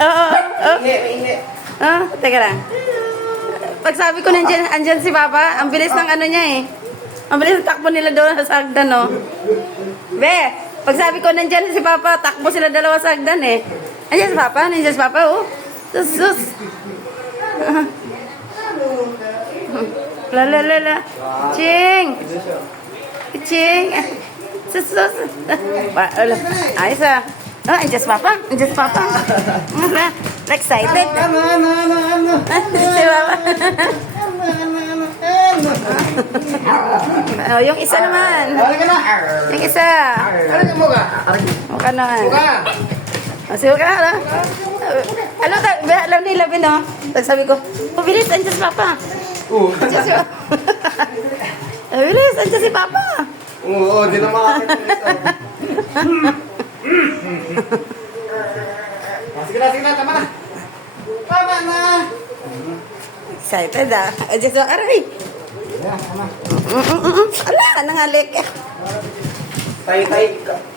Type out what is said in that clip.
Oo, oo. Hingi. Teka lang. Pag sabi ko andyan si Papa, ang bilis ng ano niya eh. Ang bilis ng takbo nila doon sa hagdan, no? Be, pag sabi ko nandyan si Papa, takbo sila dalawa sa hagdan eh. Andyan si Papa, oh. Sus. La. Ching. Sus. Ayos ah. Andyan si Papa. Excited. Si Papa. Yung isa naman. Yung isa. Mukha naman. Sige ka na. Alam nila, no? Sabi ko, bilis, andyan si Papa. Andyan si Papa. Bilis, andyan si Papa. Oo, di na makakita. Sige na, tama na. Tama na. Excited ah. Andyan si Papa. Aray. Tama. Ala, nangalik. Tay.